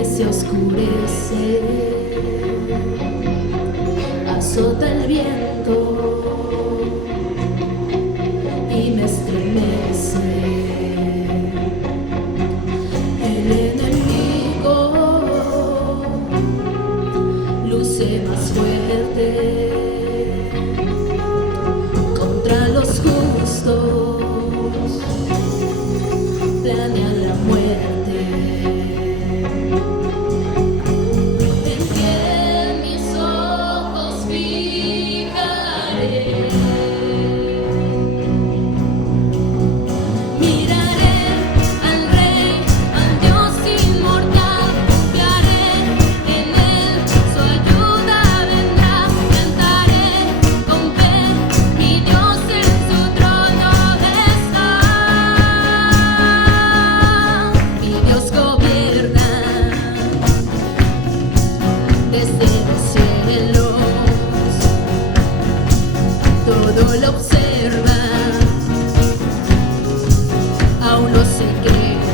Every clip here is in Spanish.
que se oscurece, azota el viento y me estremece. El enemigo luce más fuerte contra los justos, planean la muerte. Todo lo observa, aún lo secreto,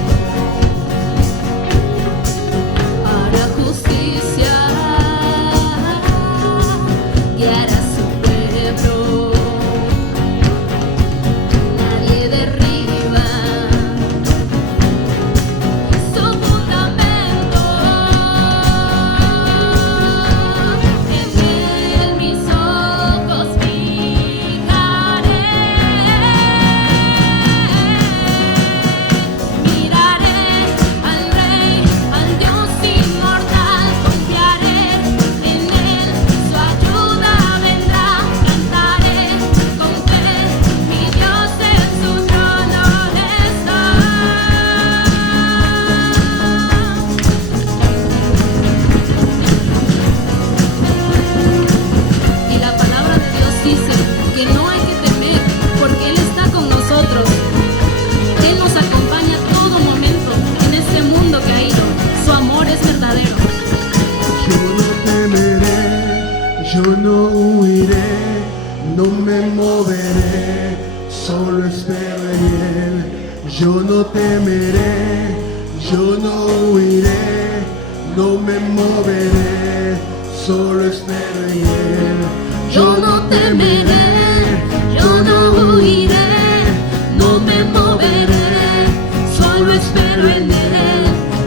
hará justicia, guiará su pueblo, nadie derriba su fundamento. En él mis ojos que no hay que temer, porque Él está con nosotros. Él nos acompaña a todo momento en este mundo caído. Su amor es verdadero. Yo no temeré, yo no huiré, no me moveré, solo espero en Él. Yo no temeré, yo no huiré, no me moveré, solo espero en Él. Yo no temeré, yo no huiré, no me moveré, solo espero en Él.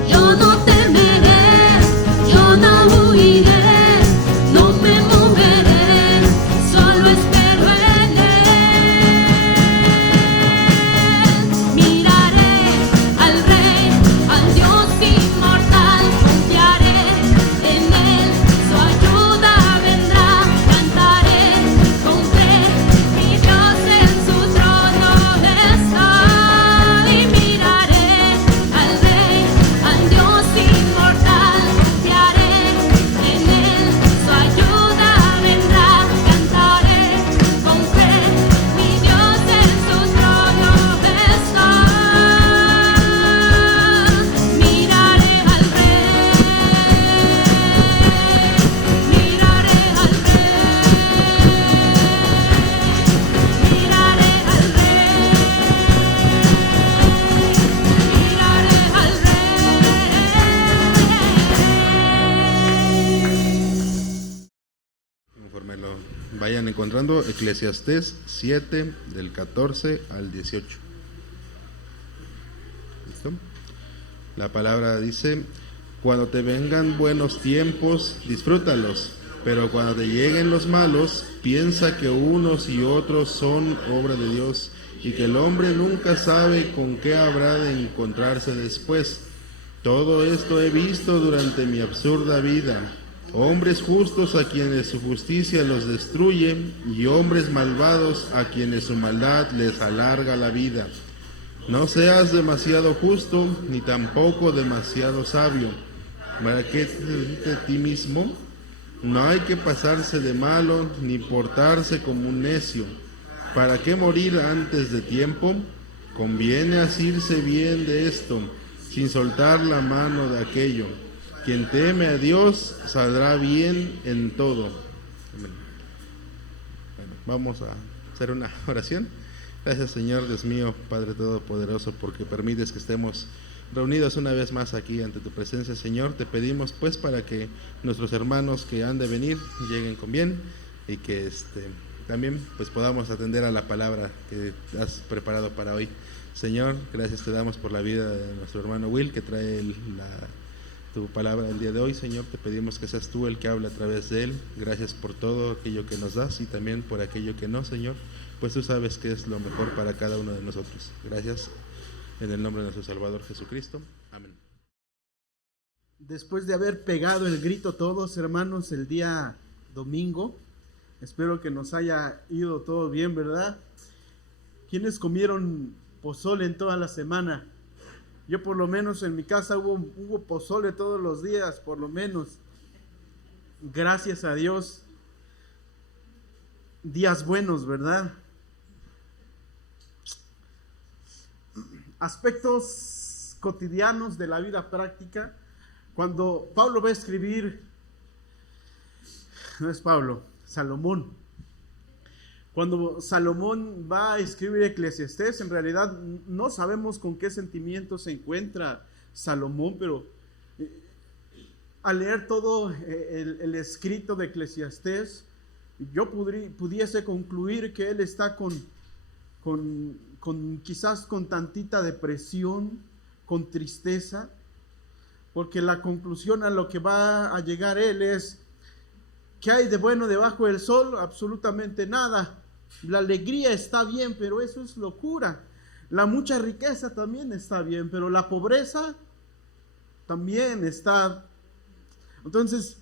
Yo no temeré, yo no huiré, no me moveré, solo espero en Él. Miraré al Rey, al Dios inmortal, confiaré en Él, su ayuda vendrá, cantaré con fe, mi Dios en su trono está. Y miraré al Rey, al Dios inmortal, confiaré en Él, su ayuda vendrá, cantaré con fe, mi Dios en su trono está. Miraré al Rey, miraré al Rey, miraré al Rey, miraré al Rey. Conforme lo vayan encontrando, Eclesiastés 7, del 14 al 18. ¿Listo? La palabra dice: cuando te vengan buenos tiempos, disfrútalos, pero cuando te lleguen los malos, piensa que unos y otros son obra de Dios, y que el hombre nunca sabe con qué habrá de encontrarse después. Todo esto he visto durante mi absurda vida: hombres justos a quienes su justicia los destruye, y hombres malvados a quienes su maldad les alarga la vida. No seas demasiado justo, ni tampoco demasiado sabio. ¿Para qué de ti mismo? No hay que pasarse de malo, ni portarse como un necio. ¿Para qué morir antes de tiempo? Conviene asirse bien de esto, sin soltar la mano de aquello. Quien teme a Dios saldrá bien en todo. Amén. Bueno, vamos a hacer una oración. Gracias, Señor Dios mío, Padre Todopoderoso, porque permites que estemos reunidos una vez más aquí ante tu presencia, Señor. Te pedimos pues para que nuestros hermanos que han de venir lleguen con bien y que también pues podamos atender a la palabra que has preparado para hoy. Señor, gracias te damos por la vida de nuestro hermano Will, que trae tu palabra el día de hoy. Señor, te pedimos que seas tú el que habla a través de él. Gracias por todo aquello que nos das y también por aquello que no, Señor, pues tú sabes que es lo mejor para cada uno de nosotros. Gracias, en el nombre de nuestro Salvador Jesucristo. Amén. Después de haber pegado el grito todos, hermanos, el día domingo, espero que nos haya ido todo bien, ¿verdad? ¿Quiénes comieron pozole en toda la semana? Yo por lo menos en mi casa hubo pozole todos los días, por lo menos. Gracias a Dios. Días buenos, ¿verdad? Aspectos cotidianos de la vida práctica. Cuando Pablo va a escribir, no es Pablo, Salomón. Cuando Salomón va a escribir Eclesiastés, en realidad no sabemos con qué sentimiento se encuentra Salomón, pero al leer todo el escrito de Eclesiastés, yo pudiese concluir que él está quizás con tantita depresión, con tristeza, porque la conclusión a lo que va a llegar él es: ¿qué hay de bueno debajo del sol? Absolutamente nada. La alegría está bien, pero eso es locura. La mucha riqueza también está bien, pero la pobreza también está. Entonces,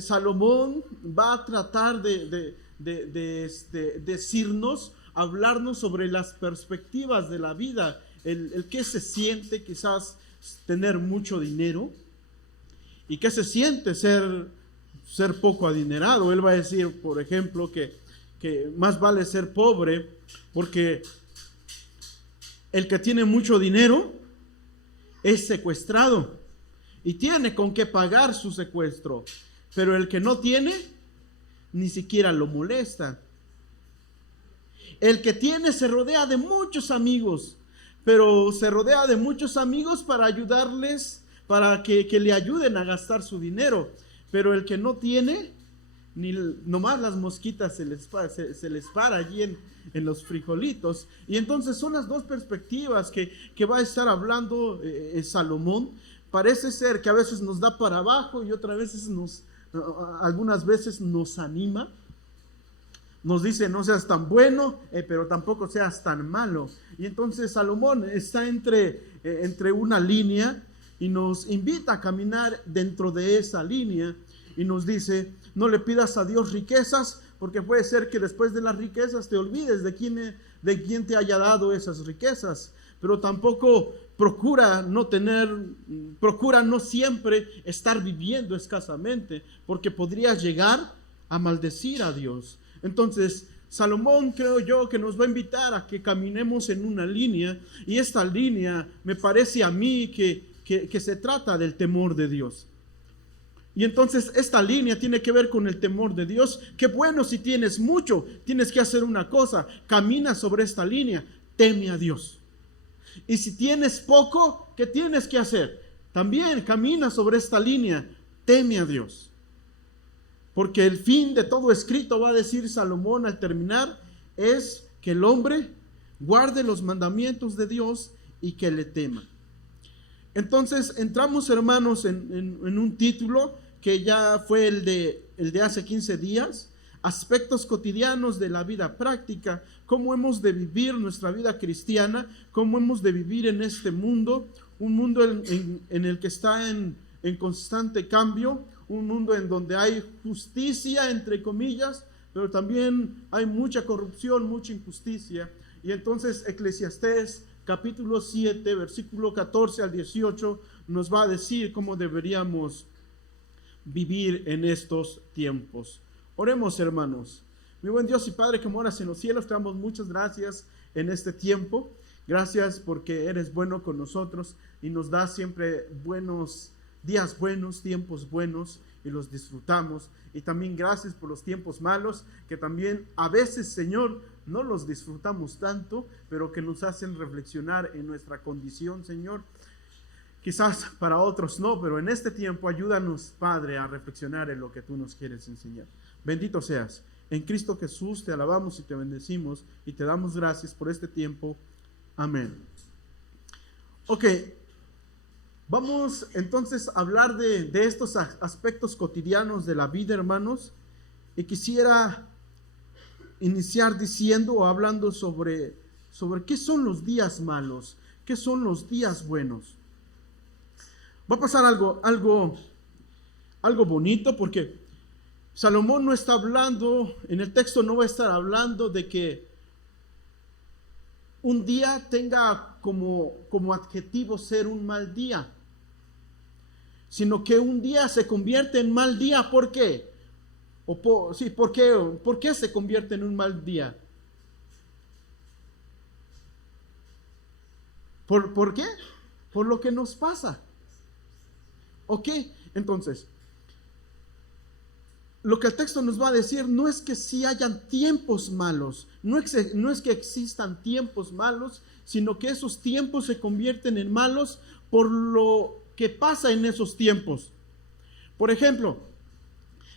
Salomón va a tratar de decirnos, hablarnos sobre las perspectivas de la vida, el qué se siente quizás tener mucho dinero y qué se siente ser poco adinerado. Él va a decir, por ejemplo, que más vale ser pobre, porque el que tiene mucho dinero es secuestrado y tiene con qué pagar su secuestro, pero el que no tiene ni siquiera lo molesta. El que tiene se rodea de muchos amigos, pero se rodea de muchos amigos para ayudarles, para que le ayuden a gastar su dinero. Pero el que no tiene, ni nomás las mosquitas se les para allí en los frijolitos. Y entonces son las dos perspectivas que va a estar hablando Salomón. Parece ser que a veces nos da para abajo y otras veces algunas veces nos anima. Nos dice: no seas tan bueno, pero tampoco seas tan malo. Y entonces Salomón está entre una línea y nos invita a caminar dentro de esa línea. Y nos dice: no le pidas a Dios riquezas, porque puede ser que después de las riquezas te olvides de quién te haya dado esas riquezas. Pero tampoco procura no siempre estar viviendo escasamente, porque podrías llegar a maldecir a Dios. Entonces, Salomón, creo yo, que nos va a invitar a que caminemos en una línea, y esta línea me parece a mí que se trata del temor de Dios. Y entonces esta línea tiene que ver con el temor de Dios. Qué bueno si tienes mucho, tienes que hacer una cosa: camina sobre esta línea, teme a Dios. Y si tienes poco, ¿qué tienes que hacer? También camina sobre esta línea, teme a Dios. Porque el fin de todo escrito, va a decir Salomón al terminar, es que el hombre guarde los mandamientos de Dios y que le tema. Entonces entramos, hermanos, en un título que ya fue el de hace 15 días, aspectos cotidianos de la vida práctica, cómo hemos de vivir nuestra vida cristiana, cómo hemos de vivir en este mundo, un mundo en el que está en constante cambio, un mundo en donde hay justicia, entre comillas, pero también hay mucha corrupción, mucha injusticia. Y entonces Eclesiastés capítulo 7, versículo 14 al 18, nos va a decir cómo deberíamos vivir en estos tiempos. Oremos, hermanos. Mi buen Dios y Padre que moras en los cielos, te damos muchas gracias en este tiempo. Gracias porque eres bueno con nosotros y nos das siempre buenos días, buenos tiempos buenos, y los disfrutamos. Y también gracias por los tiempos malos, que también a veces, Señor, no los disfrutamos tanto, pero que nos hacen reflexionar en nuestra condición, Señor. Quizás para otros no, pero en este tiempo ayúdanos, Padre, a reflexionar en lo que tú nos quieres enseñar. Bendito seas. En Cristo Jesús te alabamos y te bendecimos y te damos gracias por este tiempo. Amén. Ok, vamos entonces a hablar de estos aspectos cotidianos de la vida, hermanos. Y quisiera iniciar diciendo o hablando sobre qué son los días malos, qué son los días buenos. Va a pasar algo bonito, porque Salomón no está hablando, en el texto no va a estar hablando de que un día tenga como adjetivo ser un mal día, sino que un día se convierte en mal día. ¿Por qué? ¿Por qué se convierte en un mal día? ¿Por qué? Por lo que nos pasa. Ok, entonces, lo que el texto nos va a decir no es que sí hayan tiempos malos, no es que existan tiempos malos, sino que esos tiempos se convierten en malos por lo que pasa en esos tiempos. Por ejemplo,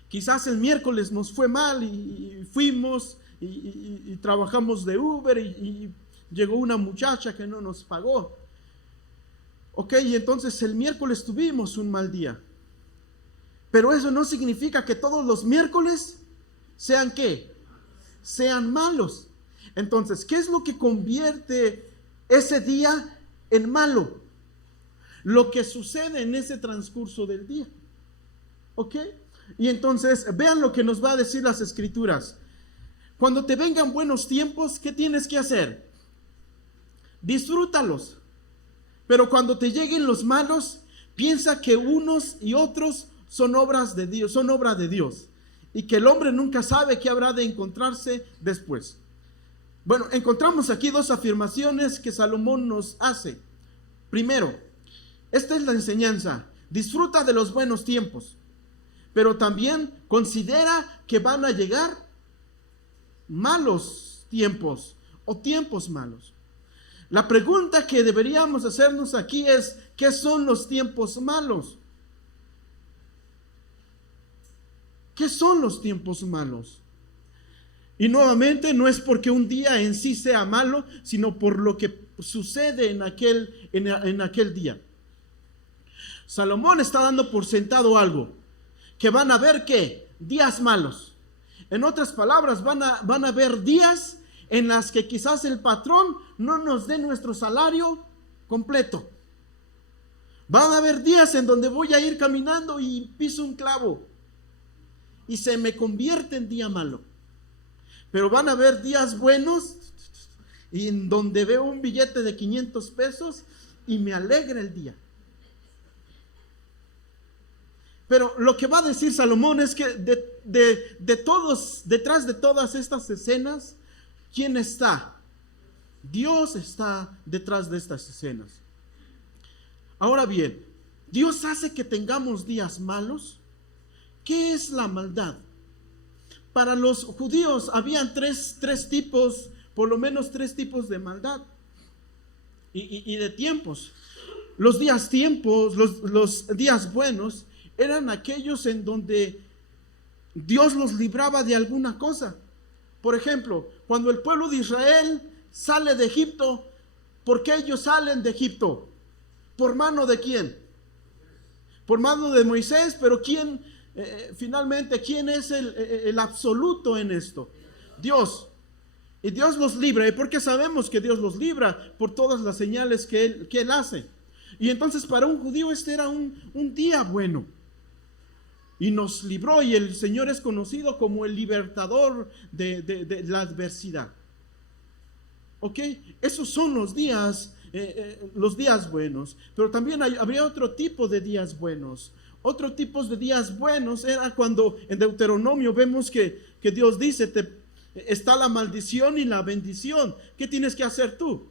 quizás el miércoles nos fue mal y fuimos y trabajamos de Uber y llegó una muchacha que no nos pagó. Ok, y entonces el miércoles tuvimos un mal día. Pero eso no significa que todos los miércoles sean ¿qué? Sean malos. Entonces, ¿qué es lo que convierte ese día en malo? Lo que sucede en ese transcurso del día. ¿Ok? Y entonces, vean lo que nos va a decir las Escrituras. Cuando te vengan buenos tiempos, ¿qué tienes que hacer? Disfrútalos. Pero cuando te lleguen los malos, piensa que unos y otros son obras de Dios, son obra de Dios, y que el hombre nunca sabe qué habrá de encontrarse después. Bueno, encontramos aquí dos afirmaciones que Salomón nos hace. Primero, esta es la enseñanza: disfruta de los buenos tiempos, pero también considera que van a llegar malos tiempos o tiempos malos. La pregunta que deberíamos hacernos aquí es: ¿qué son los tiempos malos? ¿Qué son los tiempos malos? Y nuevamente, no es porque un día en sí sea malo, sino por lo que sucede en aquel día. Salomón está dando por sentado algo: que van a haber ¿qué? Días malos. En otras palabras, van a haber días en las que quizás el patrón no nos dé nuestro salario completo. Van a haber días en donde voy a ir caminando y piso un clavo y se me convierte en día malo. Pero van a haber días buenos y en donde veo un billete de 500 pesos y me alegra el día. Pero lo que va a decir Salomón es que detrás de todas estas escenas, ¿quién está? Dios está detrás de estas escenas. Ahora bien, ¿Dios hace que tengamos días malos? ¿Qué es la maldad? Para los judíos habían tres tipos, por lo menos tres tipos de maldad y de tiempos. Los días buenos eran aquellos en donde Dios los libraba de alguna cosa. Por ejemplo, cuando el pueblo de Israel sale de Egipto, ¿por qué ellos salen de Egipto? ¿Por mano de quién? Por mano de Moisés, pero finalmente, ¿quién es el absoluto en esto? Dios. Y Dios los libra. ¿Y por qué sabemos que Dios los libra? Por todas las señales que Él hace. Y entonces para un judío este era un día bueno. Y nos libró, y el Señor es conocido como el libertador de la adversidad. ¿Ok? Esos son los días buenos. Pero también habría otro tipo de días buenos. Otro tipo de días buenos era cuando en Deuteronomio vemos que Dios dice: está la maldición y la bendición. ¿Qué tienes que hacer tú?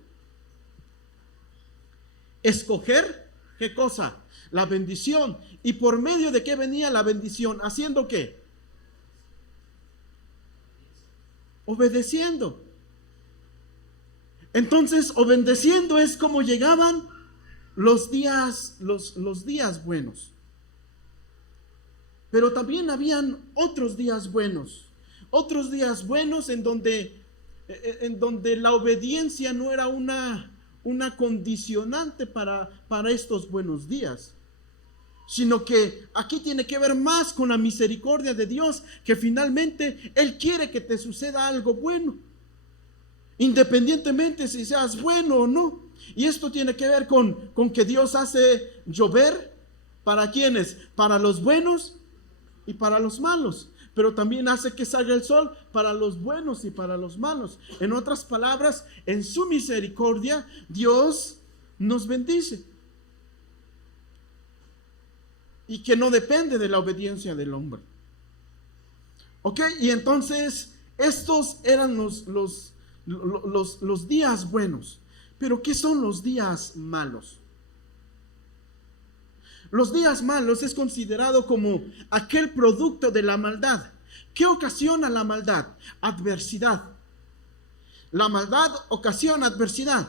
Escoger, ¿qué cosa? La bendición. ¿Y por medio de qué venía la bendición? ¿Haciendo qué? Obedeciendo. Entonces, obedeciendo es como llegaban los días buenos. Pero también habían otros días buenos en donde la obediencia no era una condicionante para estos buenos días, sino que aquí tiene que ver más con la misericordia de Dios, que finalmente Él quiere que te suceda algo bueno, independientemente si seas bueno o no. Y esto tiene que ver con que Dios hace llover, ¿para quiénes? Para los buenos y para los malos. Pero también hace que salga el sol para los buenos y para los malos. En otras palabras, en su misericordia, Dios nos bendice. Y que no depende de la obediencia del hombre. ¿Ok? Y entonces, estos eran los días buenos. Pero ¿qué son los días malos? Los días malos es considerado como aquel producto de la maldad. ¿Qué ocasiona la maldad? Adversidad. La maldad ocasiona adversidad.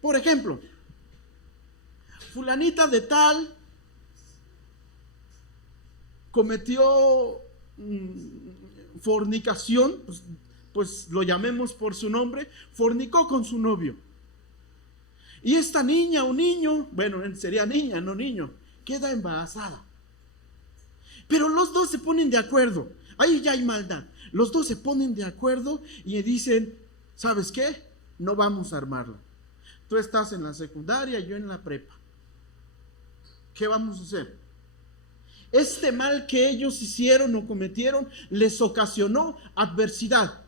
Por ejemplo, fulanita de tal cometió fornicación, pues lo llamemos por su nombre, fornicó con su novio. Y esta niña o niño, bueno, sería niña, no niño, queda embarazada. Pero los dos se ponen de acuerdo. Ahí ya hay maldad. Los dos se ponen de acuerdo y dicen, ¿sabes qué? No vamos a armarla. Tú estás en la secundaria, yo en la prepa. ¿Qué vamos a hacer? Este mal que ellos hicieron o cometieron les ocasionó adversidad.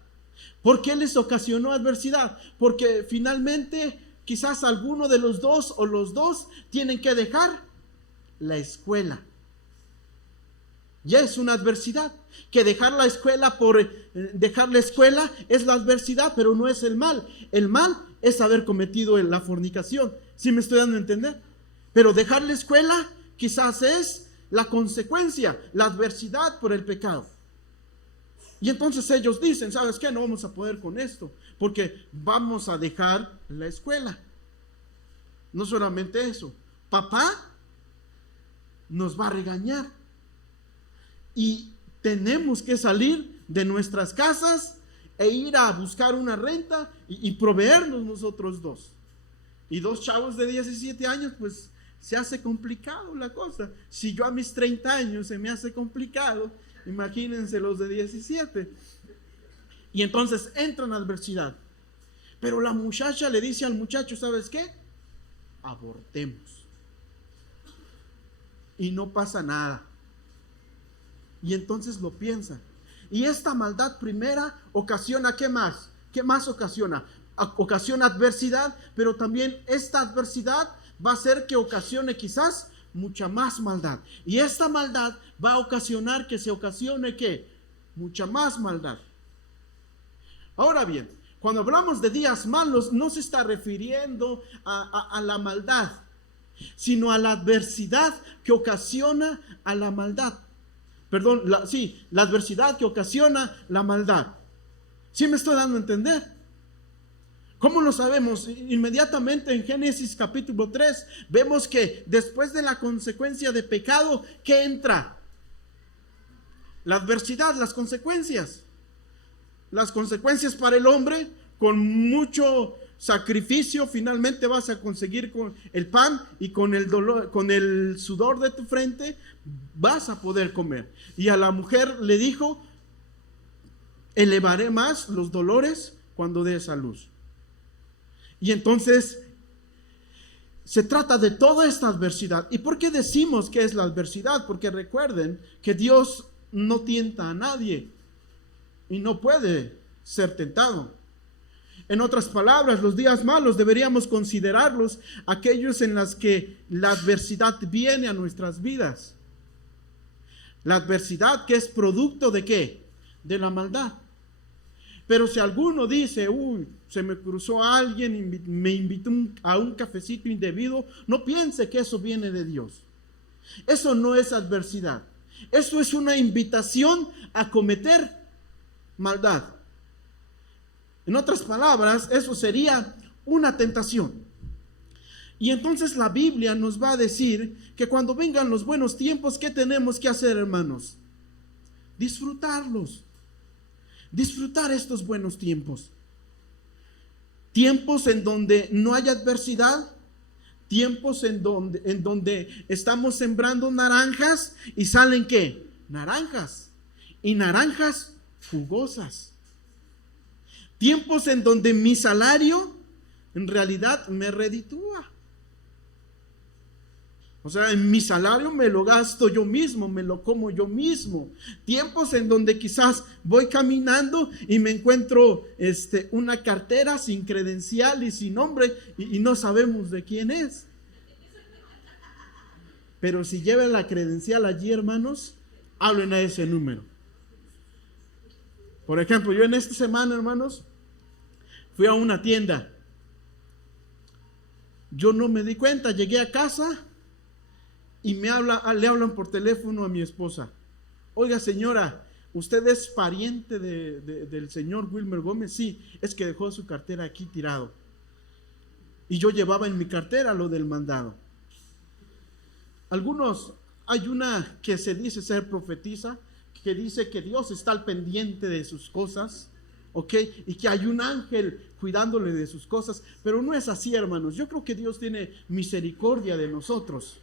¿Por qué les ocasionó adversidad? Porque finalmente quizás alguno de los dos o los dos tienen que dejar la escuela. Ya es una adversidad. Que dejar la escuela por dejar la escuela es la adversidad, pero no es el mal. El mal es haber cometido la fornicación. ¿Sí me estoy dando a entender? Pero dejar la escuela quizás es la consecuencia, la adversidad por el pecado. Y entonces ellos dicen, ¿sabes qué? No vamos a poder con esto, porque vamos a dejar la escuela. No solamente eso, papá nos va a regañar y tenemos que salir de nuestras casas e ir a buscar una renta y proveernos nosotros dos. Y dos chavos de 17 años, pues se hace complicado la cosa. Si yo a mis 30 años se me hace complicado, imagínense los de 17. Y entonces entra en adversidad. Pero la muchacha le dice al muchacho, ¿sabes qué? Abortemos. Y no pasa nada. Y entonces lo piensa. Y esta maldad primera ocasiona, ¿qué más? ¿Qué más ocasiona? Ocasiona adversidad, pero también esta adversidad va a hacer que ocasione quizás mucha más maldad. Y esta maldad va a ocasionar que se ocasione ¿qué? Mucha más maldad. Ahora bien, cuando hablamos de días malos, no se está refiriendo a la maldad, sino a la adversidad que ocasiona a la maldad. Perdón, la adversidad que ocasiona la maldad. ¿Sí me estoy dando a entender? ¿Cómo lo sabemos? Inmediatamente en Génesis capítulo 3 vemos que después de la consecuencia de pecado, ¿qué entra? La adversidad, las consecuencias. Las consecuencias para el hombre, con mucho sacrificio, finalmente vas a conseguir con el pan y con el dolor, con el sudor de tu frente, vas a poder comer. Y a la mujer le dijo, elevaré más los dolores cuando des a luz. Y entonces se trata de toda esta adversidad. ¿Y por qué decimos que es la adversidad? Porque recuerden que Dios no tienta a nadie y no puede ser tentado. En otras palabras, los días malos deberíamos considerarlos aquellos en los que la adversidad viene a nuestras vidas. La adversidad que es producto de ¿qué? De la maldad. Pero si alguno dice, se me cruzó alguien y me invitó a un cafecito indebido, no piense que eso viene de Dios. Eso no es adversidad. Eso es una invitación a cometer maldad. En otras palabras, eso sería una tentación. Y entonces la Biblia nos va a decir que cuando vengan los buenos tiempos, ¿qué tenemos que hacer, hermanos? Disfrutarlos. Disfrutar estos buenos tiempos. Tiempos en donde no hay adversidad. Tiempos en donde estamos sembrando naranjas y salen ¿qué? Naranjas. Y naranjas jugosas. Tiempos en donde mi salario en realidad me reditúa. O sea, en mi salario me lo gasto yo mismo, me lo como yo mismo. Tiempos en donde quizás voy caminando y me encuentro una cartera sin credencial y sin nombre y no sabemos de quién es. Pero si lleva la credencial allí, hermanos, hablen a ese número. Por ejemplo, yo en esta semana, hermanos, fui a una tienda. Yo no me di cuenta, llegué a casa y le hablan por teléfono a mi esposa. Oiga, señora, ¿usted es pariente del señor Wilmer Gómez? Sí, es que dejó su cartera aquí tirado. Y yo llevaba en mi cartera lo del mandado. Hay una que se dice ser profetisa, que dice que Dios está al pendiente de sus cosas, ¿ok? Y que hay un ángel cuidándole de sus cosas, pero no es así, hermanos. Yo creo que Dios tiene misericordia de nosotros.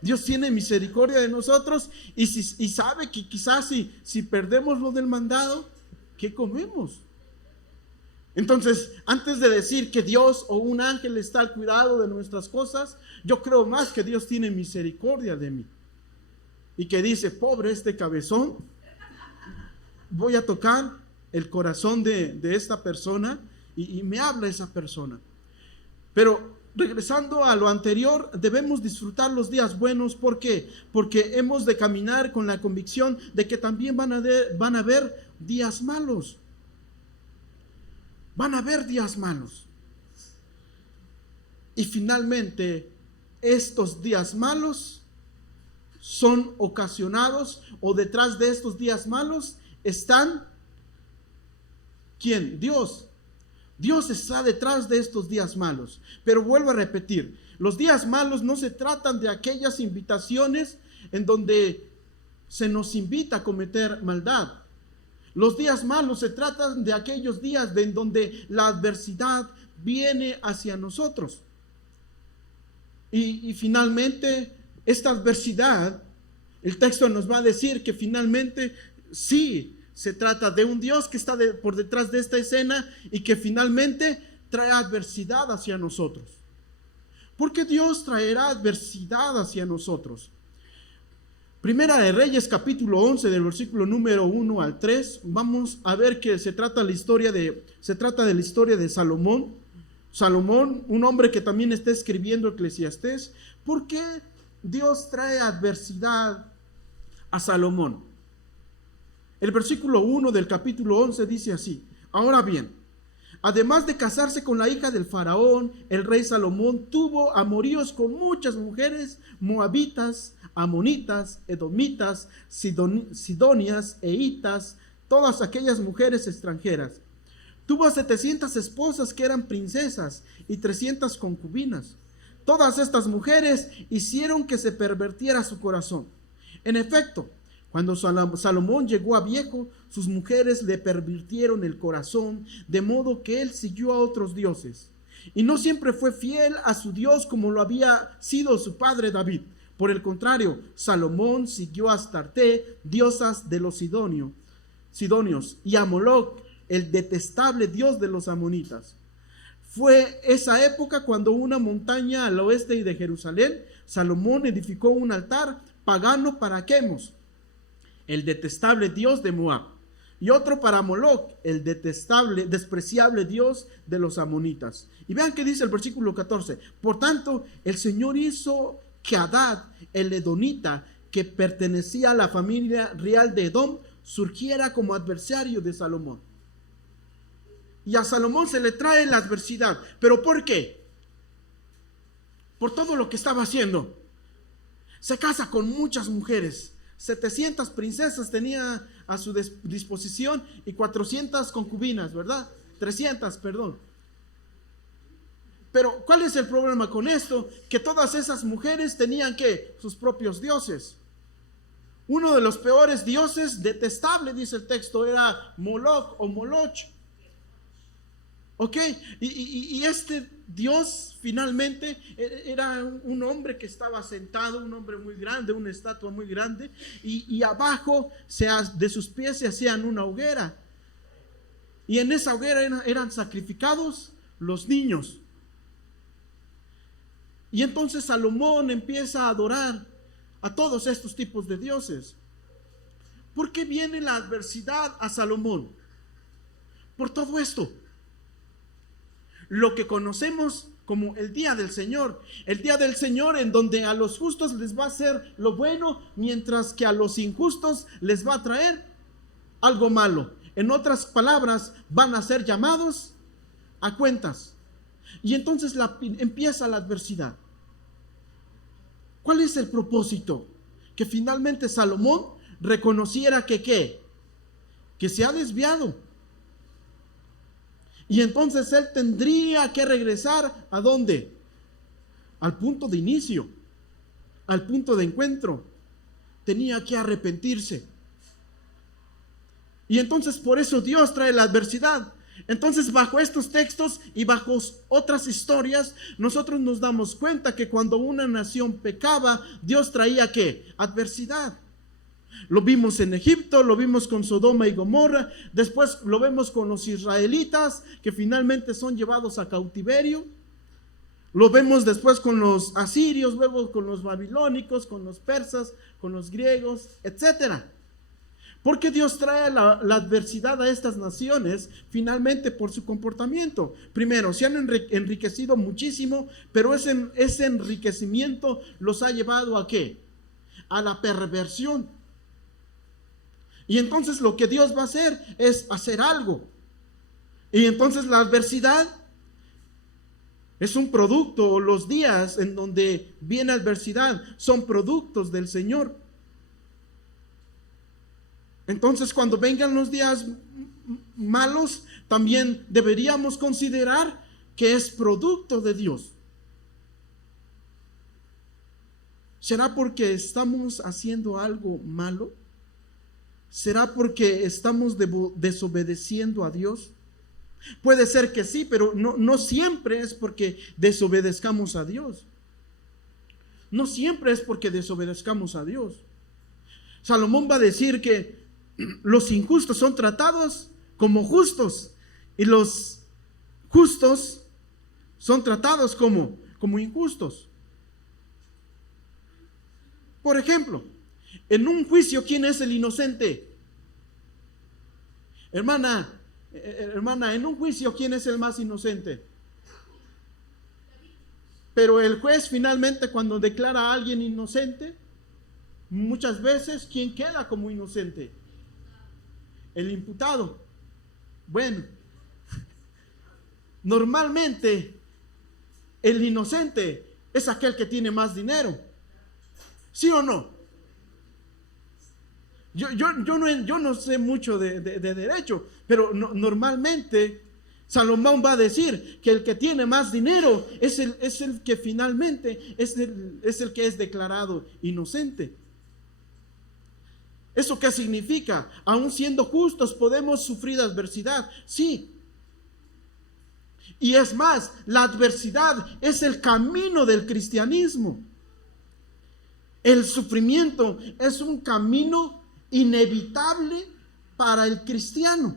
Dios tiene misericordia de nosotros y sabe que quizás si perdemos lo del mandado, ¿qué comemos? Entonces, antes de decir que Dios o un ángel está al cuidado de nuestras cosas, yo creo más que Dios tiene misericordia de mí. Y que dice, pobre este cabezón, voy a tocar el corazón de esta persona y me habla esa persona. Pero regresando a lo anterior, debemos disfrutar los días buenos. ¿Por qué? Porque hemos de caminar con la convicción de que también van a haber días malos. Van a haber días malos. Y finalmente, estos días malos son ocasionados, o detrás de estos días malos están, ¿quién? Dios. Dios está detrás de estos días malos. Pero vuelvo a repetir, los días malos no se tratan de aquellas invitaciones en donde se nos invita a cometer maldad. Los días malos se tratan de aquellos días en donde la adversidad viene hacia nosotros. Y finalmente, esta adversidad, el texto nos va a decir que finalmente sí, se trata de un Dios que está por detrás de esta escena y que finalmente trae adversidad hacia nosotros. ¿Por qué Dios traerá adversidad hacia nosotros? Primera de Reyes, capítulo 11, del versículo número 1 al 3, vamos a ver que se trata de la historia de Salomón. Salomón, un hombre que también está escribiendo Eclesiastés. ¿Por qué Dios trae adversidad a Salomón? El versículo 1 del capítulo 11 dice así: ahora bien, además de casarse con la hija del faraón, el rey Salomón tuvo amoríos con muchas mujeres moabitas, amonitas, edomitas, sidonias e hitas, todas aquellas mujeres extranjeras. Tuvo 700 esposas que eran princesas y 300 concubinas. Todas estas mujeres hicieron que se pervertiera su corazón. En efecto, cuando Salomón llegó a viejo, sus mujeres le pervirtieron el corazón, de modo que él siguió a otros dioses. Y no siempre fue fiel a su Dios como lo había sido su padre David. Por el contrario, Salomón siguió a Astarte, diosas de los sidonios, y a Moloc, el detestable dios de los amonitas. Fue esa época cuando una montaña al oeste de Jerusalén, Salomón edificó un altar pagano para Quemos, el detestable dios de Moab, y otro para Moloc, el despreciable dios de los amonitas. Y vean que dice el versículo 14: por tanto, el Señor hizo que Hadad, el edonita, que pertenecía a la familia real de Edom, surgiera como adversario de Salomón. Y a Salomón se le trae la adversidad. ¿Pero por qué? Por todo lo que estaba haciendo. Se casa con muchas mujeres. 700 princesas tenía a su disposición y 400 concubinas, ¿verdad? 300, perdón. Pero ¿cuál es el problema con esto? Que todas esas mujeres tenían ¿qué? Sus propios dioses. Uno de los peores dioses, detestable, dice el texto, era Moloch o Moloch. ¿Ok? Y este dios finalmente era un hombre que estaba sentado, un hombre muy grande, una estatua muy grande, y abajo de sus pies se hacían una hoguera. Y en esa hoguera eran sacrificados los niños. Y entonces Salomón empieza a adorar a todos estos tipos de dioses. ¿Por qué viene la adversidad a Salomón? Por todo esto. Lo que conocemos como el día del Señor. El día del Señor en donde a los justos les va a hacer lo bueno, mientras que a los injustos les va a traer algo malo. En otras palabras, van a ser llamados a cuentas. Y entonces empieza la adversidad. ¿Cuál es el propósito? Que finalmente Salomón reconociera que ¿qué? Que se ha desviado. Y entonces él tendría que regresar ¿a dónde? Al punto de inicio, al punto de encuentro. Tenía que arrepentirse. Y entonces por eso Dios trae la adversidad. Entonces bajo estos textos y bajo otras historias, nosotros nos damos cuenta que cuando una nación pecaba, Dios traía ¿qué? Adversidad. Lo vimos en Egipto, lo vimos con Sodoma y Gomorra, después lo vemos con los israelitas que finalmente son llevados a cautiverio. Lo vemos después con los asirios, luego con los babilónicos, con los persas, con los griegos, etcétera. ¿Por qué Dios trae la adversidad a estas naciones? Finalmente por su comportamiento. Primero, se han enriquecido muchísimo, pero ese enriquecimiento los ha llevado ¿a qué? A la perversión. Y entonces lo que Dios va a hacer es hacer algo. Y entonces la adversidad es un producto, los días en donde viene adversidad son productos del Señor. Entonces cuando vengan los días malos, también deberíamos considerar que es producto de Dios. ¿Será porque estamos haciendo algo malo? ¿Será porque estamos desobedeciendo a Dios? Puede ser que sí, pero no siempre es porque desobedezcamos a Dios. No siempre es porque desobedezcamos a Dios. Salomón va a decir que los injustos son tratados como justos y los justos son tratados como injustos. Por ejemplo, en un juicio, ¿quién es el inocente? Hermana, en un juicio, ¿quién es el más inocente? Pero el juez finalmente cuando declara a alguien inocente, muchas veces, ¿quién queda como inocente? El imputado. Bueno, normalmente el inocente es aquel que tiene más dinero. ¿Sí o no? Yo no sé mucho de derecho, pero normalmente Salomón va a decir que el que tiene más dinero es el que finalmente es el que es declarado inocente. ¿Eso qué significa? Aún siendo justos podemos sufrir adversidad. Sí. Y es más, la adversidad es el camino del cristianismo. El sufrimiento es un camino inevitable para el cristiano.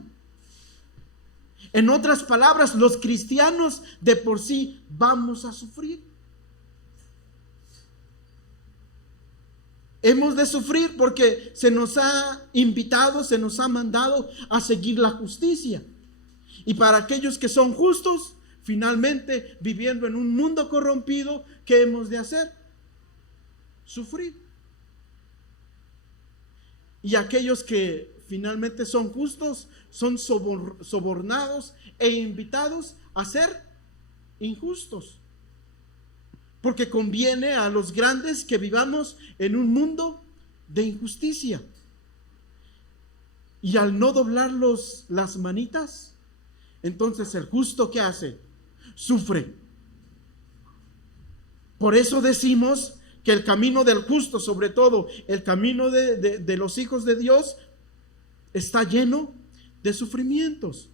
En otras palabras, los cristianos de por sí vamos a sufrir. Hemos de sufrir porque se nos ha invitado, se nos ha mandado a seguir la justicia. Y para aquellos que son justos, finalmente viviendo en un mundo corrompido, ¿qué hemos de hacer? Sufrir. Y aquellos que finalmente son justos, son sobornados e invitados a ser injustos. Porque conviene a los grandes que vivamos en un mundo de injusticia. Y al no doblar las manitas, entonces el justo ¿qué hace? Sufre. Por eso decimos que el camino del justo, sobre todo el camino de los hijos de Dios, está lleno de sufrimientos.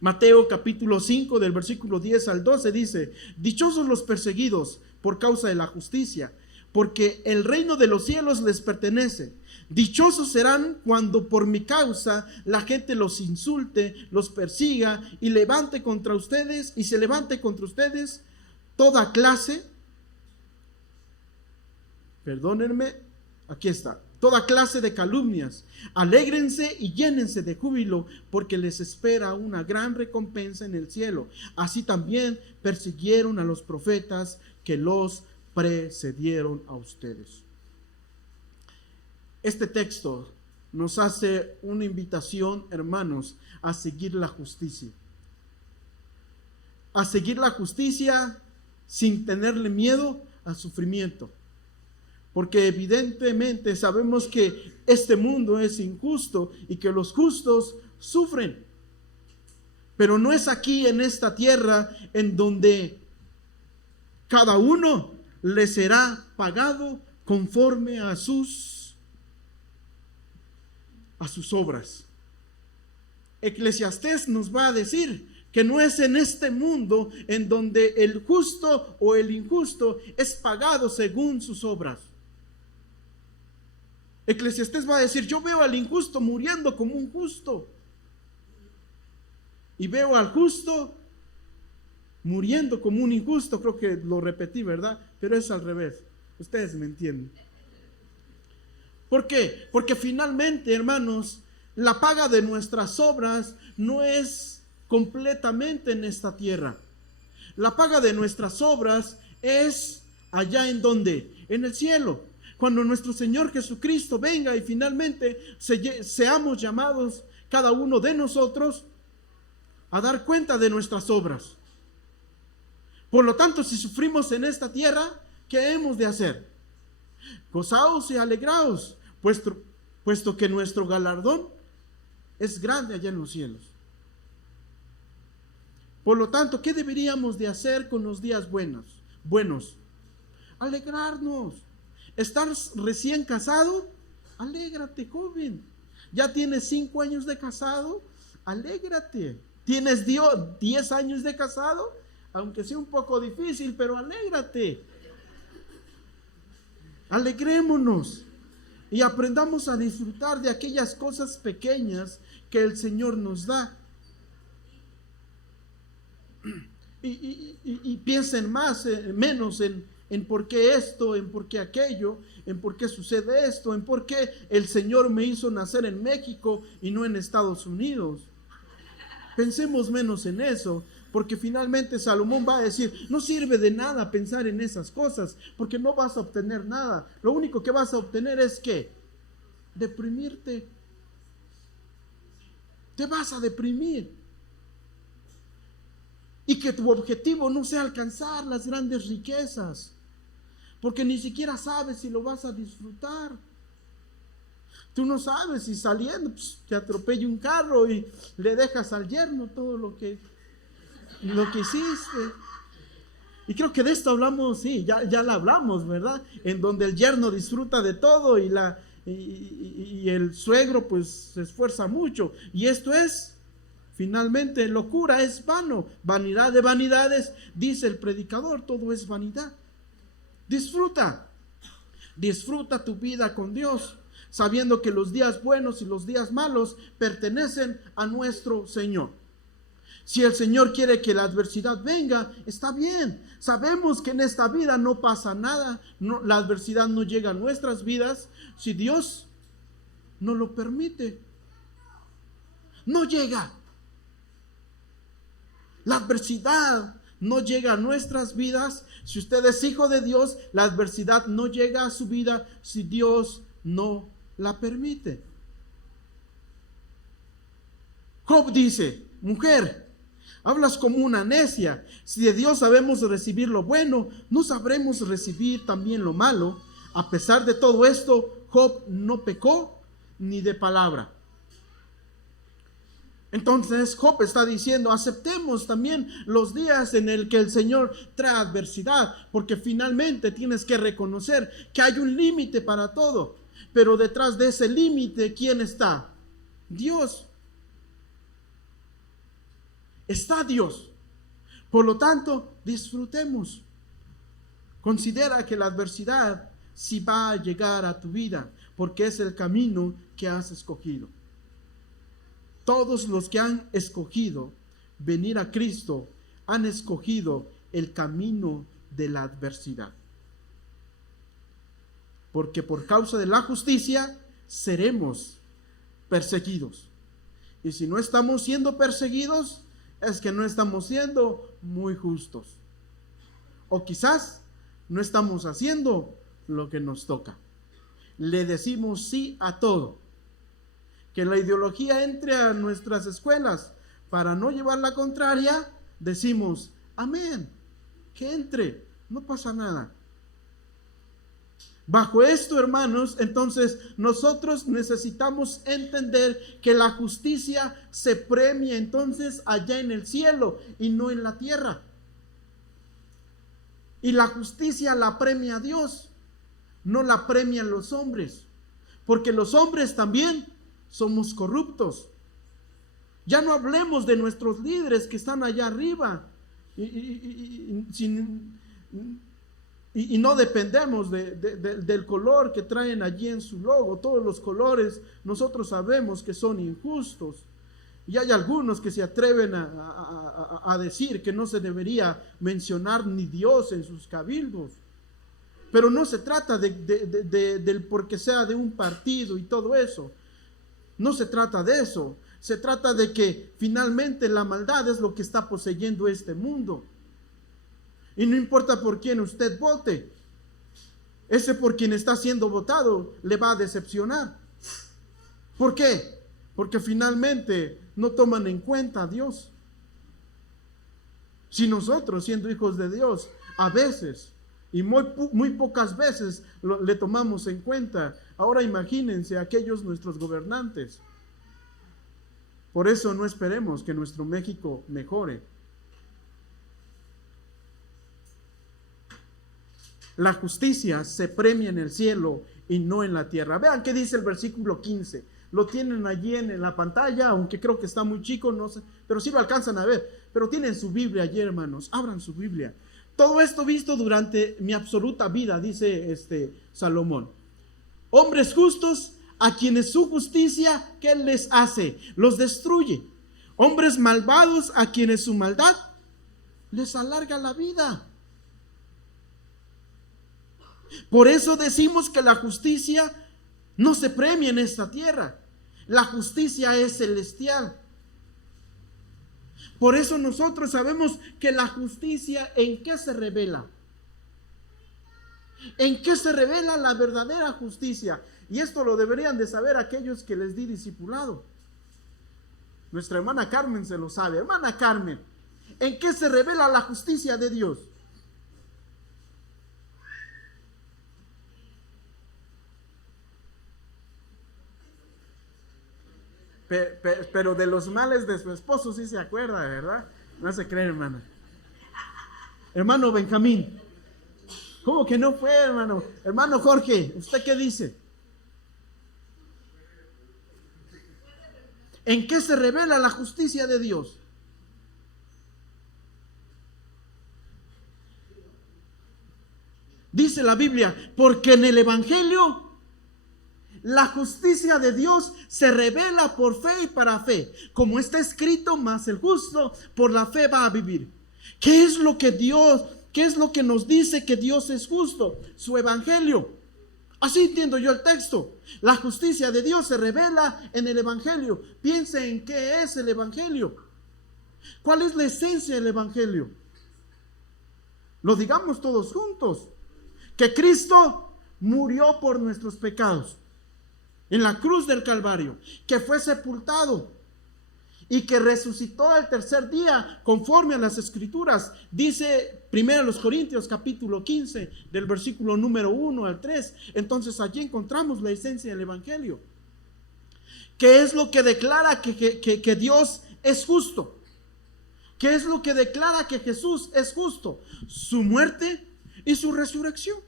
Mateo capítulo 5 del versículo 10 al 12 dice: dichosos los perseguidos por causa de la justicia, porque el reino de los cielos les pertenece. Dichosos serán cuando por mi causa la gente los insulte, los persiga y se levante contra ustedes toda clase, toda clase de calumnias. Alégrense y llénense de júbilo, porque les espera una gran recompensa en el cielo. Así también persiguieron a los profetas que los precedieron a ustedes. Este texto nos hace una invitación, hermanos, a seguir la justicia. A seguir la justicia sin tenerle miedo al sufrimiento. Porque evidentemente sabemos que este mundo es injusto y que los justos sufren. Pero no es aquí en esta tierra en donde cada uno le será pagado conforme a sus obras. Eclesiastés nos va a decir que no es en este mundo en donde el justo o el injusto es pagado según sus obras. Eclesiastés va a decir: yo veo al injusto muriendo como un justo, y veo al justo muriendo como un injusto. Creo que lo repetí, ¿verdad? Pero es al revés. Ustedes me entienden. ¿Por qué? Porque finalmente, hermanos, la paga de nuestras obras no es completamente en esta tierra. La paga de nuestras obras es allá en donde, en el cielo. Cuando nuestro Señor Jesucristo venga y finalmente seamos llamados cada uno de nosotros a dar cuenta de nuestras obras. Por lo tanto, si sufrimos en esta tierra, ¿qué hemos de hacer? Gozaos y alegraos, puesto que nuestro galardón es grande allá en los cielos. Por lo tanto, ¿qué deberíamos de hacer con los días buenos? Alegrarnos. ¿Estás recién casado? Alégrate, joven. ¿Ya tienes 5 años de casado? Alégrate. ¿Tienes 10 años de casado? Aunque sea un poco difícil, pero alégrate. Alegrémonos y aprendamos a disfrutar de aquellas cosas pequeñas que el Señor nos da. Y piensen menos en por qué esto, en por qué aquello, en por qué sucede esto, en por qué el Señor me hizo nacer en México y no en Estados Unidos. Pensemos menos en eso, porque finalmente Salomón va a decir: no sirve de nada pensar en esas cosas, porque no vas a obtener nada. Lo único que vas a obtener es ¿qué? Deprimirte. Te vas a deprimir. Y que tu objetivo no sea alcanzar las grandes riquezas, porque ni siquiera sabes si lo vas a disfrutar. Tú no sabes si saliendo te atropella un carro y le dejas al yerno todo lo que hiciste. Y creo que de esto hablamos, sí, ya la hablamos, ¿verdad? En donde el yerno disfruta de todo y el suegro pues se esfuerza mucho. Y esto es finalmente locura, es vano. Vanidad de vanidades, dice el predicador, todo es vanidad. Disfruta tu vida con Dios, sabiendo que los días buenos y los días malos pertenecen a nuestro Señor. Si el Señor quiere que la adversidad venga, está bien. Sabemos que en esta vida no pasa nada, la adversidad no llega a nuestras vidas si Dios no lo permite. No llega. La adversidad no llega a nuestras vidas. Si usted es hijo de Dios, la adversidad no llega a su vida si Dios no la permite. Job dice: mujer, hablas como una necia. Si de Dios sabemos recibir lo bueno, ¿no sabremos recibir también lo malo? A pesar de todo esto, Job no pecó ni de palabra. Entonces Job está diciendo, aceptemos también los días en el que el Señor trae adversidad, porque finalmente tienes que reconocer que hay un límite para todo. Pero detrás de ese límite, ¿quién está? Dios. Está Dios. Por lo tanto, disfrutemos. Considera que la adversidad sí va a llegar a tu vida, porque es el camino que has escogido. Todos los que han escogido venir a Cristo han escogido el camino de la adversidad. Porque por causa de la justicia seremos perseguidos. Y si no estamos siendo perseguidos, es que no estamos siendo muy justos. O quizás no estamos haciendo lo que nos toca. Le decimos sí a todo. Que la ideología entre a nuestras escuelas para no llevar la contraria, decimos amén, que entre, no pasa nada. Bajo esto, hermanos, entonces nosotros necesitamos entender que la justicia se premia entonces allá en el cielo y no en la tierra. Y la justicia la premia Dios, no la premian los hombres, porque los hombres también somos corruptos. Ya no hablemos de nuestros líderes que están allá arriba y no dependemos del color que traen allí en su logo. Todos los colores nosotros sabemos que son injustos. Y hay algunos que se atreven a decir que no se debería mencionar ni Dios en sus cabildos. Pero no se trata del porque sea de un partido y todo eso. No se trata de eso. Se trata de que finalmente la maldad es lo que está poseyendo este mundo. Y no importa por quién usted vote, ese por quien está siendo votado le va a decepcionar. ¿Por qué? Porque finalmente no toman en cuenta a Dios. Si nosotros, siendo hijos de Dios, a veces y muy pocas veces le tomamos en cuenta, ahora imagínense aquellos nuestros gobernantes. Por eso no esperemos que nuestro México mejore. La justicia se premia en el cielo y no en la tierra. Vean qué dice el versículo 15. Lo tienen allí en la pantalla, aunque creo que está muy chico, no sé, pero sí lo alcanzan a ver. Pero tienen su Biblia allí, hermanos. Abran su Biblia. Todo esto visto durante mi absoluta vida, dice Salomón. Hombres justos a quienes su justicia, ¿qué les hace? Los destruye. Hombres malvados a quienes su maldad les alarga la vida. Por eso decimos que la justicia no se premia en esta tierra. La justicia es celestial. Por eso nosotros sabemos que la justicia, ¿en qué se revela? ¿En qué se revela la verdadera justicia? Y esto lo deberían de saber aquellos que les di discipulado. Nuestra hermana Carmen se lo sabe. Hermana Carmen, ¿en qué se revela la justicia de Dios? Pero de los males de su esposo sí se acuerda, ¿verdad? No se cree, hermano. Hermano Benjamín, ¿cómo que no fue, hermano? Hermano Jorge, ¿usted qué dice? ¿En qué se revela la justicia de Dios? Dice la Biblia, porque en el Evangelio la justicia de Dios se revela por fe y para fe. Como está escrito, mas el justo por la fe va a vivir. ¿Qué es lo que nos dice que Dios es justo? Su evangelio. Así entiendo yo el texto. La justicia de Dios se revela en el evangelio. Piense en qué es el evangelio. ¿Cuál es la esencia del evangelio? Lo digamos todos juntos. Que Cristo murió por nuestros pecados en la cruz del Calvario, que fue sepultado y que resucitó al tercer día conforme a las Escrituras. Dice 1 Corintios capítulo 15 del versículo número 1 al 3. Entonces allí encontramos la esencia del evangelio. ¿Qué es lo que declara que Dios es justo? ¿Qué es lo que declara que Jesús es justo? Su muerte y su resurrección.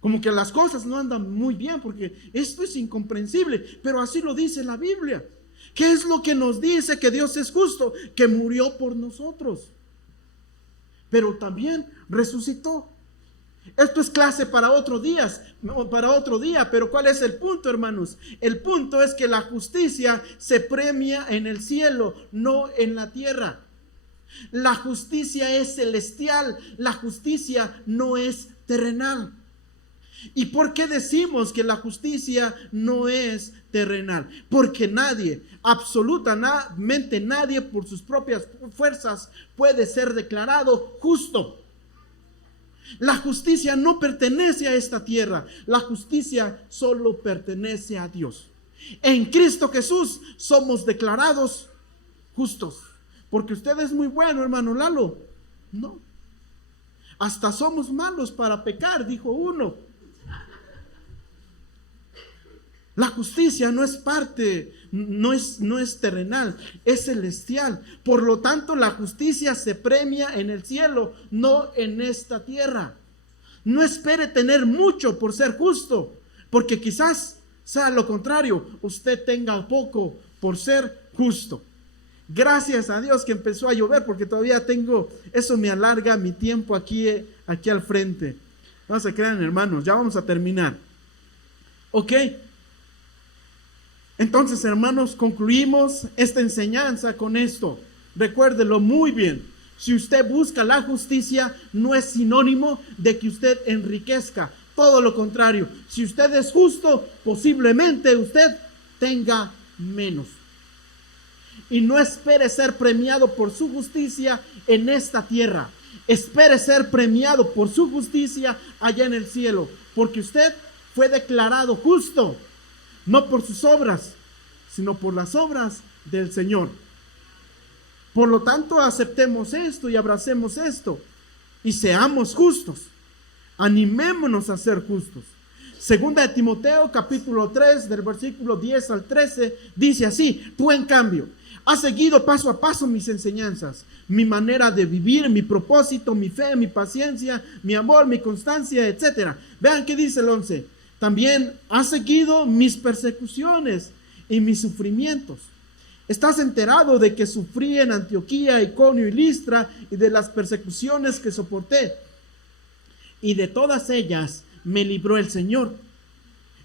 Como que las cosas no andan muy bien porque esto es incomprensible, pero así lo dice la Biblia. ¿Qué es lo que nos dice que Dios es justo? Que murió por nosotros, pero también resucitó. Esto es clase para otro día, pero ¿cuál es el punto, hermanos? El punto es que la justicia se premia en el cielo, no en la tierra. La justicia es celestial, la justicia no es terrenal. ¿Y por qué decimos que la justicia no es terrenal? Porque nadie, absolutamente nadie, por sus propias fuerzas puede ser declarado justo. La justicia no pertenece a esta tierra. La justicia solo pertenece a Dios. En Cristo Jesús somos declarados justos. Porque usted es muy bueno, hermano Lalo. No. Hasta somos malos para pecar, dijo uno. La justicia no es parte, no es terrenal, es celestial. Por lo tanto, la justicia se premia en el cielo, no en esta tierra. No espere tener mucho por ser justo, porque quizás sea lo contrario, usted tenga poco por ser justo. Gracias a Dios que empezó a llover, porque todavía eso me alarga mi tiempo aquí al frente. No se crean, hermanos, ya vamos a terminar. Ok. Entonces, hermanos, concluimos esta enseñanza con esto. Recuérdelo muy bien. Si usted busca la justicia, no es sinónimo de que usted enriquezca. Todo lo contrario. Si usted es justo, posiblemente usted tenga menos. Y no espere ser premiado por su justicia en esta tierra. Espere ser premiado por su justicia allá en el cielo. Porque usted fue declarado justo. No por sus obras, sino por las obras del Señor. Por lo tanto, aceptemos esto y abracemos esto. Y seamos justos. Animémonos a ser justos. Segunda de Timoteo, capítulo 3, del versículo 10 al 13, dice así: tú, en cambio, has seguido paso a paso mis enseñanzas, mi manera de vivir, mi propósito, mi fe, mi paciencia, mi amor, mi constancia, etc. Vean qué dice el 11. También has seguido mis persecuciones y mis sufrimientos. Estás enterado de que sufrí en Antioquía, Iconio y Listra, y de las persecuciones que soporté. Y de todas ellas me libró el Señor.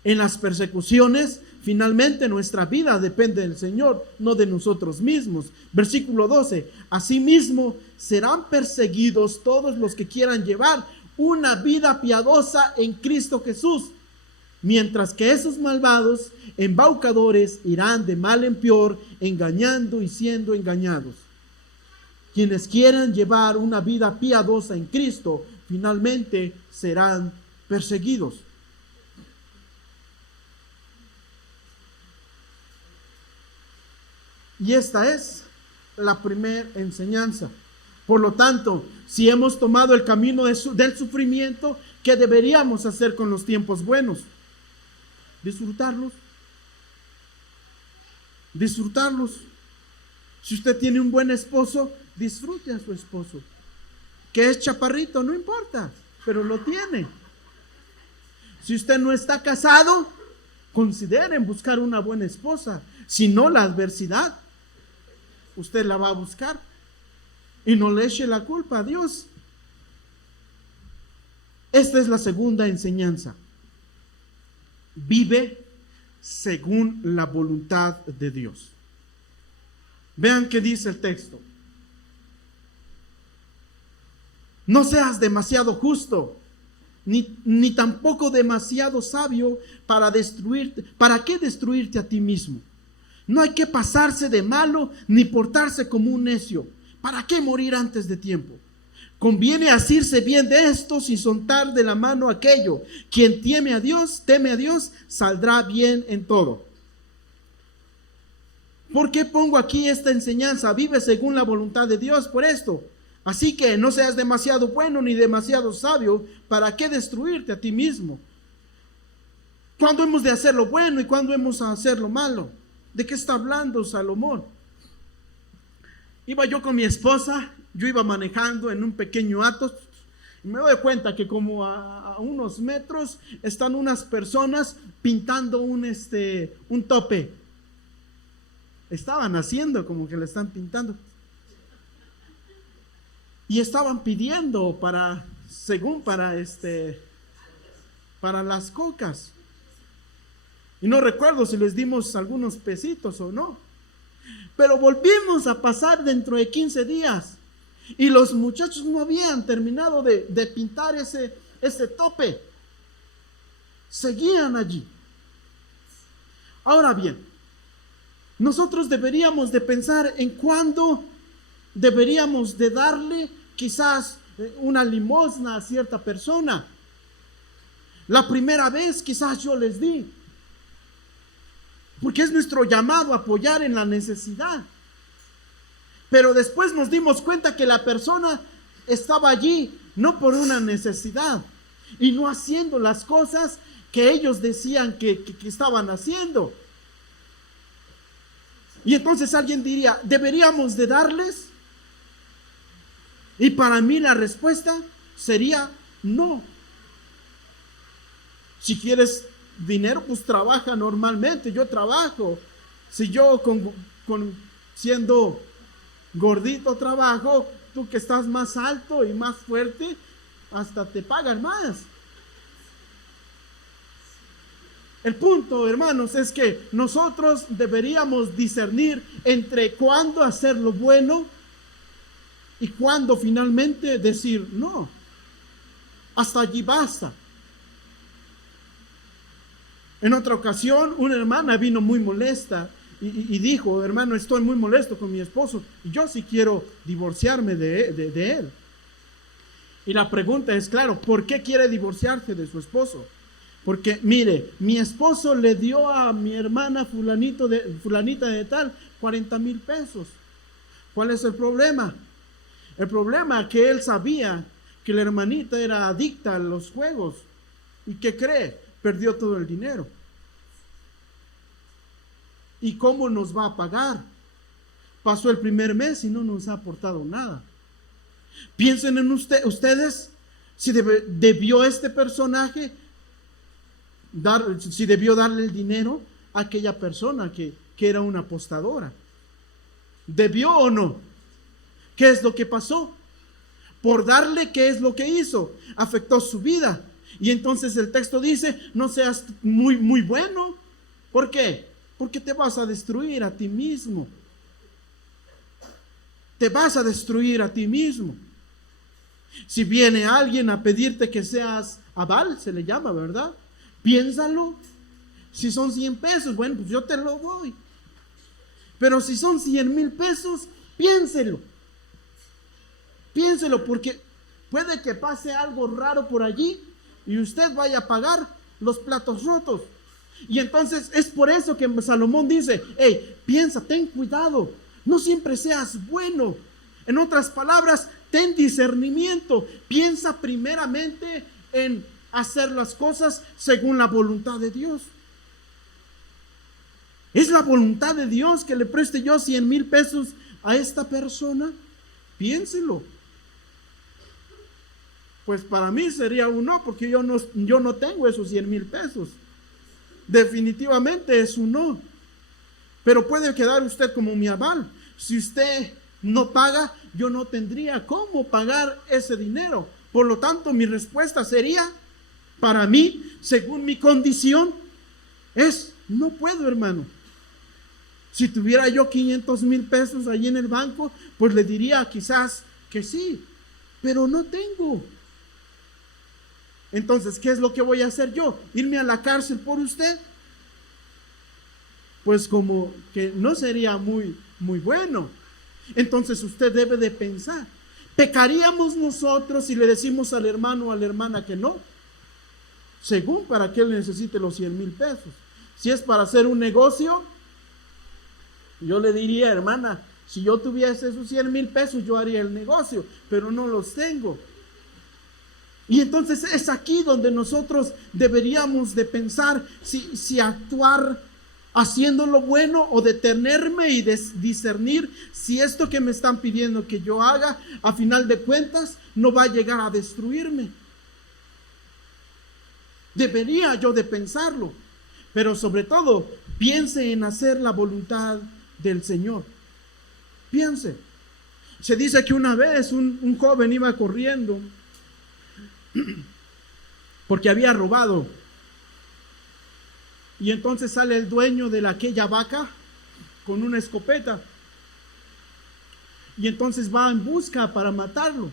En las persecuciones, finalmente nuestra vida depende del Señor, no de nosotros mismos. Versículo 12. Asimismo, serán perseguidos todos los que quieran llevar una vida piadosa en Cristo Jesús. Mientras que esos malvados embaucadores irán de mal en peor, engañando y siendo engañados. Quienes quieran llevar una vida piadosa en Cristo, finalmente serán perseguidos. Y esta es la primera enseñanza. Por lo tanto, si hemos tomado el camino del sufrimiento, ¿qué deberíamos hacer con los tiempos buenos? Disfrutarlos. Disfrutarlos. Si usted tiene un buen esposo, disfrute a su esposo. Que es chaparrito, no importa, pero lo tiene. Si usted no está casado, consideren buscar una buena esposa. Si no, la adversidad, usted la va a buscar. Y no le eche la culpa a Dios. Esta es la segunda enseñanza. Vive según la voluntad de Dios. Vean qué dice el texto. No seas demasiado justo, ni tampoco demasiado sabio para destruirte. ¿Para qué destruirte a ti mismo? No hay que pasarse de malo ni portarse como un necio. ¿Para qué morir antes de tiempo? Conviene asirse bien de esto sin soltar de la mano aquello. Quien teme a Dios, saldrá bien en todo. ¿Por qué pongo aquí esta enseñanza? Vive según la voluntad de Dios por esto. Así que no seas demasiado bueno ni demasiado sabio. ¿Para qué destruirte a ti mismo? ¿Cuándo hemos de hacer lo bueno y cuándo hemos de hacer lo malo? ¿De qué está hablando Salomón? Iba yo con mi esposa, yo iba manejando en un pequeño Atos, y me doy cuenta que como a unos metros están unas personas pintando un tope. Estaban haciendo como que le están pintando. Y estaban pidiendo para las cocas. Y no recuerdo si les dimos algunos pesitos o no. Pero volvimos a pasar dentro de 15 días. Y los muchachos no habían terminado de pintar ese tope. Seguían allí. Ahora bien, nosotros deberíamos de pensar en cuándo deberíamos de darle quizás una limosna a cierta persona. La primera vez quizás yo les di, porque es nuestro llamado a apoyar en la necesidad. Pero después nos dimos cuenta que la persona estaba allí no por una necesidad y no haciendo las cosas que ellos decían que estaban haciendo. Y entonces alguien diría, ¿deberíamos de darles? Y para mí la respuesta sería no. Si quieres dinero, pues trabaja normalmente. Yo trabajo. Si yo siendo gordito trabajo, tú que estás más alto y más fuerte, hasta te pagan más. El punto, hermanos, es que nosotros deberíamos discernir entre cuándo hacer lo bueno y cuándo finalmente decir no. Hasta allí basta. En otra ocasión, una hermana vino muy molesta y dijo, hermano, estoy muy molesto con mi esposo y yo sí quiero divorciarme de él. Y la pregunta es, claro, ¿por qué quiere divorciarse de su esposo? Porque, mire, mi esposo le dio a mi hermana fulanita de tal 40,000 pesos. ¿Cuál es el problema? El problema es que él sabía que la hermanita era adicta a los juegos. ¿Y qué cree? Perdió todo el dinero. ¿Y cómo nos va a pagar? Pasó el primer mes y no nos ha aportado nada. Piensen en ustedes si debió este personaje si debió darle el dinero a aquella persona que era una apostadora. ¿Debió o no? ¿Qué es lo que pasó? Por darle, ¿qué es lo que hizo? Afectó su vida. Y entonces el texto dice, no seas muy, muy bueno. ¿Por qué? Porque te vas a destruir a ti mismo. Te vas a destruir a ti mismo. Si viene alguien a pedirte que seas aval, se le llama, ¿verdad? Piénsalo. Si son 100 pesos, bueno, pues yo te lo doy. Pero si son 100,000 pesos, piénselo. Piénselo, porque puede que pase algo raro por allí y usted vaya a pagar los platos rotos. Y entonces es por eso que Salomón dice, hey, piensa, ten cuidado, no siempre seas bueno. En otras palabras, ten discernimiento. Piensa primeramente en hacer las cosas según la voluntad de Dios. ¿Es la voluntad de Dios que le preste yo 100,000 pesos a esta persona? Piénselo. Pues para mí sería un no, porque yo no tengo esos 100,000 pesos. Definitivamente es un no. Pero puede quedar usted como mi aval. Si usted no paga, yo no tendría cómo pagar ese dinero. Por lo tanto, mi respuesta sería, para mí, según mi condición, es no puedo, hermano. Si tuviera yo 500,000 pesos allí en el banco, pues le diría quizás que sí, pero no tengo. Entonces, ¿qué es lo que voy a hacer yo? ¿Irme a la cárcel por usted? Pues como que no sería muy, muy bueno. Entonces usted debe de pensar, ¿pecaríamos nosotros si le decimos al hermano o a la hermana que no? Según para que él necesite los 100,000 pesos. Si es para hacer un negocio, yo le diría, hermana, si yo tuviese esos 100,000 pesos, yo haría el negocio, pero no los tengo. Y entonces es aquí donde nosotros deberíamos de pensar si actuar haciendo lo bueno o detenerme y discernir si esto que me están pidiendo que yo haga, a final de cuentas, no va a llegar a destruirme. Debería yo de pensarlo, pero sobre todo, piense en hacer la voluntad del Señor. Piense. Se dice que una vez un joven iba corriendo porque había robado. Y entonces sale el dueño de aquella vaca con una escopeta. Y entonces va en busca para matarlo.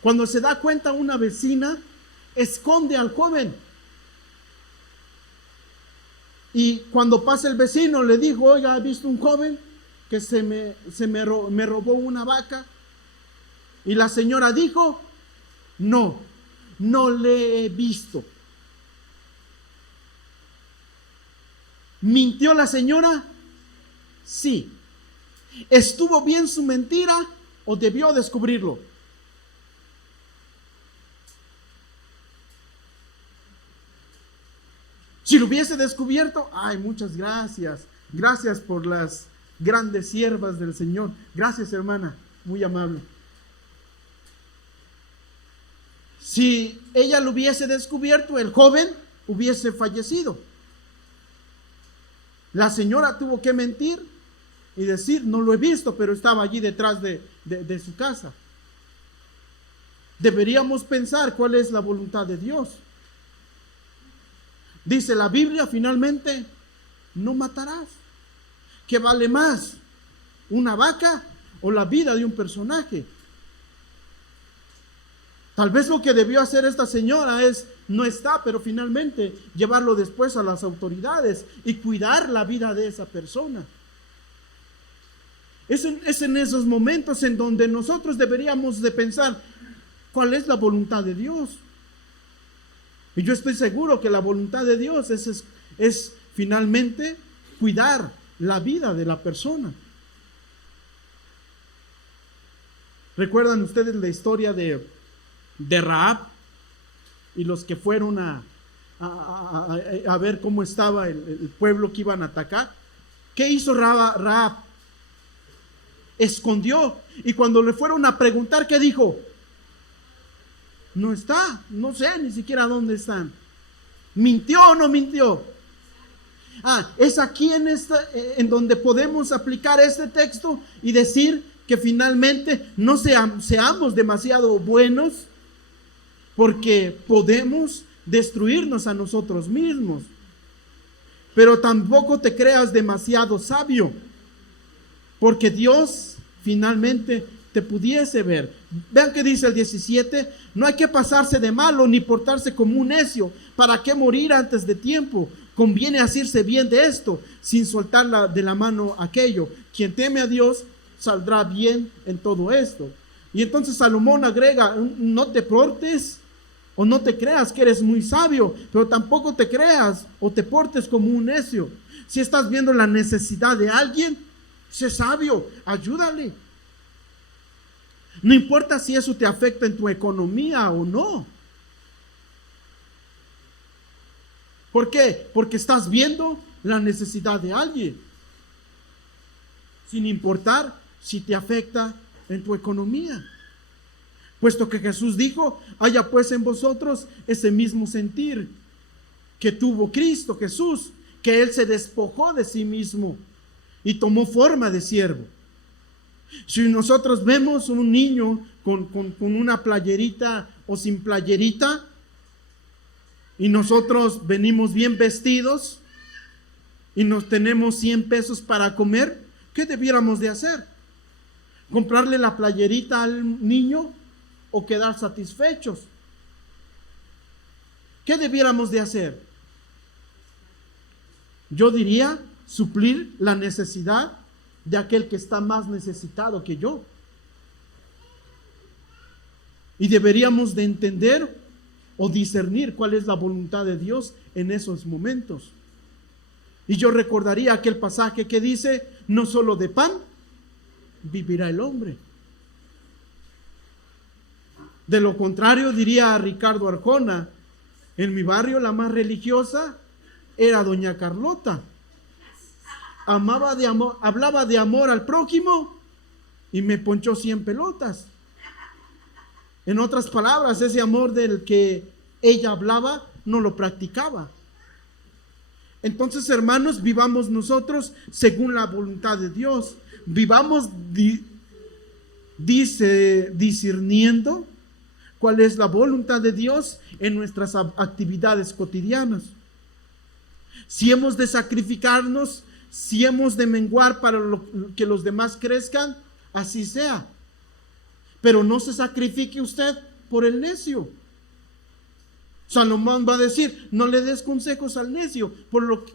Cuando se da cuenta una vecina, esconde al joven. Y cuando pasa el vecino le dijo: oiga, ¿ha visto un joven que me robó una vaca? Y la señora dijo: no le he visto. ¿Mintió la señora? Sí. ¿Estuvo bien su mentira o debió descubrirlo? Si lo hubiese descubierto, ay, muchas gracias. Gracias por las grandes siervas del Señor. Gracias, hermana, muy amable. Si ella lo hubiese descubierto, el joven hubiese fallecido. La señora tuvo que mentir y decir: no lo he visto, pero estaba allí detrás de su casa. Deberíamos pensar cuál es la voluntad de Dios. Dice la Biblia, finalmente, no matarás. ¿Qué vale más? ¿Una vaca o la vida de un personaje? Tal vez lo que debió hacer esta señora no está, pero finalmente llevarlo después a las autoridades y cuidar la vida de esa persona. Es en esos momentos en donde nosotros deberíamos de pensar cuál es la voluntad de Dios. Y yo estoy seguro que la voluntad de Dios es finalmente cuidar la vida de la persona. ¿Recuerdan ustedes la historia de Rahab y los que fueron a ver cómo estaba el pueblo que iban a atacar? ¿Qué hizo Rahab? Escondió, y cuando le fueron a preguntar, ¿qué dijo? No está, no sé ni siquiera dónde están. ¿Mintió o no mintió? Es aquí en donde podemos aplicar este texto y decir que finalmente no seamos demasiado buenos, porque podemos destruirnos a nosotros mismos. Pero tampoco te creas demasiado sabio, porque Dios finalmente te pudiese ver. Vean que dice el 17: no hay que pasarse de malo ni portarse como un necio. ¿Para qué morir antes de tiempo? Conviene asirse bien de esto, sin soltar de la mano aquello. Quien teme a Dios saldrá bien en todo esto. Y entonces Salomón agrega: no te portes o no te creas que eres muy sabio, pero tampoco te creas o te portes como un necio. Si estás viendo la necesidad de alguien, sé sabio, ayúdale. No importa si eso te afecta en tu economía o no. ¿Por qué? Porque estás viendo la necesidad de alguien, sin importar si te afecta en tu economía. Puesto que Jesús dijo: haya pues en vosotros ese mismo sentir que tuvo Cristo Jesús, que Él se despojó de sí mismo y tomó forma de siervo. Si nosotros vemos un niño con una playerita o sin playerita, y nosotros venimos bien vestidos y nos tenemos 100 pesos para comer, ¿qué debiéramos de hacer? ¿Comprarle la playerita al niño o quedar satisfechos? ¿Qué debiéramos de hacer? Yo diría suplir la necesidad de aquel que está más necesitado que yo. Y deberíamos de entender o discernir cuál es la voluntad de Dios en esos momentos. Y yo recordaría aquel pasaje que dice: no solo de pan vivirá el hombre. De lo contrario, diría Ricardo Arjona, en mi barrio la más religiosa era doña Carlota. Hablaba de amor al prójimo y me ponchó 100 pelotas. En otras palabras, ese amor del que ella hablaba no lo practicaba. Entonces, hermanos, vivamos nosotros según la voluntad de Dios. Vivamos discerniendo cuál es la voluntad de Dios en nuestras actividades cotidianas. Si hemos de sacrificarnos, si hemos de menguar para que los demás crezcan, así sea. Pero no se sacrifique usted por el necio. Salomón va a decir, no le des consejos al necio,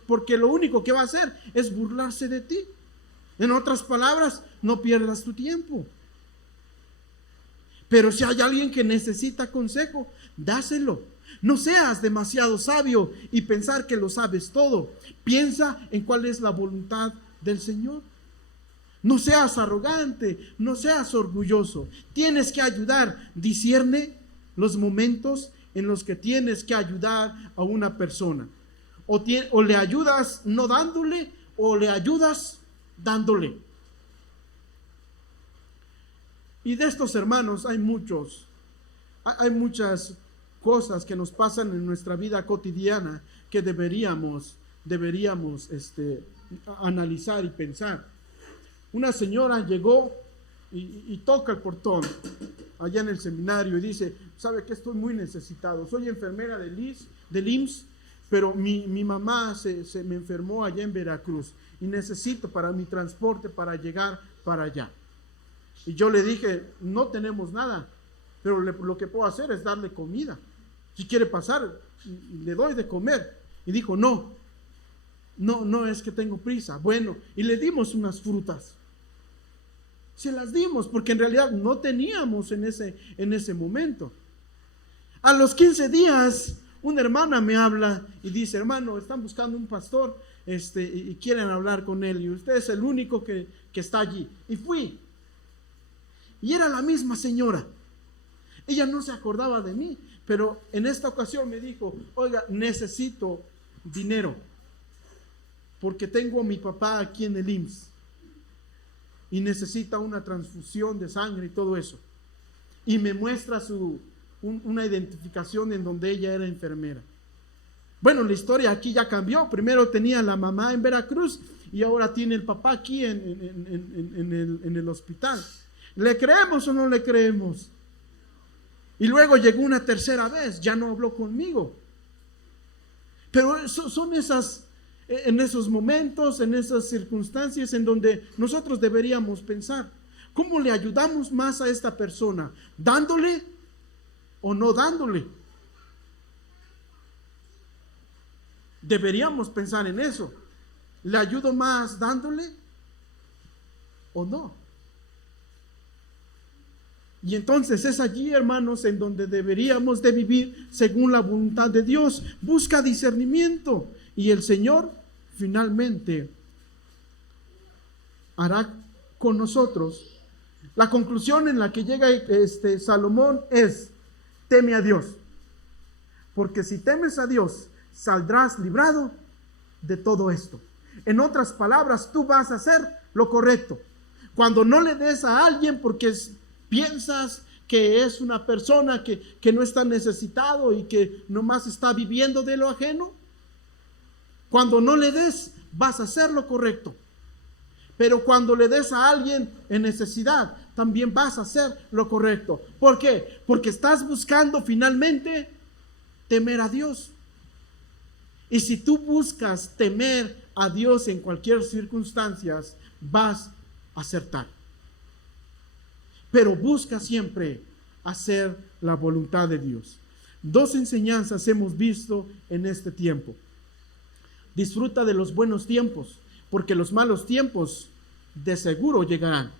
porque lo único que va a hacer es burlarse de ti. En otras palabras, no pierdas tu tiempo. Pero si hay alguien que necesita consejo, dáselo. No seas demasiado sabio y pensar que lo sabes todo. Piensa en cuál es la voluntad del Señor. No seas arrogante, no seas orgulloso. Tienes que ayudar. Discierne los momentos en los que tienes que ayudar a una persona. O le ayudas no dándole, o le ayudas dándole. Y de estos hermanos hay muchas cosas que nos pasan en nuestra vida cotidiana que deberíamos analizar y pensar. Una señora llegó y toca el portón allá en el seminario y dice, ¿sabe que estoy muy necesitado? Soy enfermera del IMSS, pero mi mamá se me enfermó allá en Veracruz y necesito para mi transporte para llegar para allá. Y yo le dije, no tenemos nada, pero lo que puedo hacer es darle comida. Si quiere pasar, le doy de comer. Y dijo, no es que tengo prisa. Bueno, y le dimos unas frutas. Se las dimos porque en realidad no teníamos en ese momento. A los 15 días, una hermana me habla y dice, hermano, están buscando un pastor y quieren hablar con él. Y usted es el único que está allí. Y fui. Y era la misma señora. Ella no se acordaba de mí, pero en esta ocasión me dijo, oiga, necesito dinero, porque tengo a mi papá aquí en el IMSS y necesita una transfusión de sangre y todo eso. Y me muestra una identificación en donde ella era enfermera. Bueno, la historia aquí ya cambió. Primero tenía la mamá en Veracruz y ahora tiene el papá aquí en el hospital. ¿Le creemos o no le creemos? Y luego llegó una tercera vez, ya no habló conmigo. Pero son en esos momentos, en esas circunstancias en donde nosotros deberíamos pensar, ¿cómo le ayudamos más a esta persona? ¿Dándole o no dándole? Deberíamos pensar en eso. ¿Le ayudo más dándole o no? Y entonces es allí, hermanos, en donde deberíamos de vivir según la voluntad de Dios. Busca discernimiento y el Señor finalmente hará con nosotros. La conclusión en la que llega Salomón es, teme a Dios. Porque si temes a Dios, saldrás librado de todo esto. En otras palabras, tú vas a hacer lo correcto. Cuando no le des a alguien porque piensas que es una persona que no está necesitado y que nomás está viviendo de lo ajeno, cuando no le des, vas a hacer lo correcto. Pero cuando le des a alguien en necesidad, también vas a hacer lo correcto. ¿Por qué? Porque estás buscando finalmente temer a Dios. Y si tú buscas temer a Dios en cualquier circunstancia, vas a acertar. Pero busca siempre hacer la voluntad de Dios. Dos enseñanzas hemos visto en este tiempo. Disfruta de los buenos tiempos, porque los malos tiempos de seguro llegarán.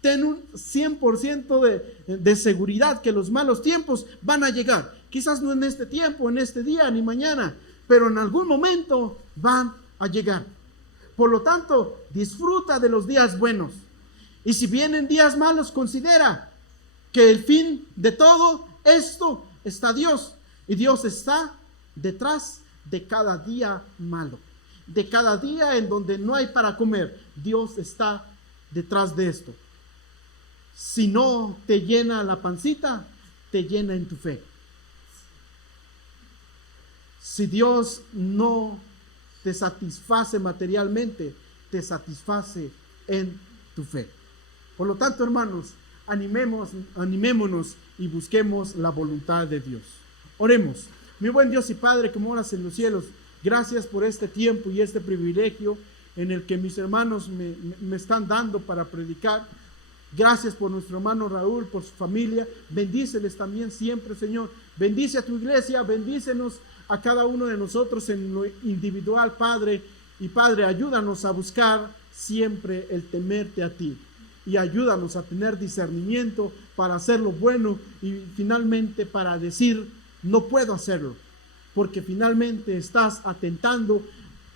Ten un 100% de seguridad que los malos tiempos van a llegar. Quizás no en este tiempo, en este día, ni mañana, pero en algún momento van a llegar. Por lo tanto, disfruta de los días buenos. Y si vienen días malos, considera que el fin de todo esto está Dios. Y Dios está detrás de cada día malo, de cada día en donde no hay para comer. Dios está detrás de esto. Si no te llena la pancita, te llena en tu fe. Si Dios no te satisface materialmente, te satisface en tu fe. Por lo tanto, hermanos, animémonos y busquemos la voluntad de Dios. Oremos. Mi buen Dios y Padre que moras en los cielos, gracias por este tiempo y este privilegio en el que mis hermanos me están dando para predicar. Gracias por nuestro hermano Raúl, por su familia. Bendíceles también siempre, Señor. Bendice a tu iglesia, bendícenos a cada uno de nosotros en lo individual, Padre. Y Padre, ayúdanos a buscar siempre el temerte a ti. Y ayúdanos a tener discernimiento para hacer lo bueno y finalmente para decir, no puedo hacerlo. Porque finalmente estás atentando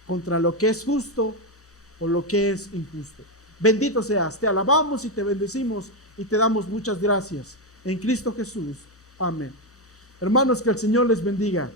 contra lo que es justo o lo que es injusto. Bendito seas, te alabamos y te bendecimos y te damos muchas gracias. En Cristo Jesús. Amén. Hermanos, que el Señor les bendiga.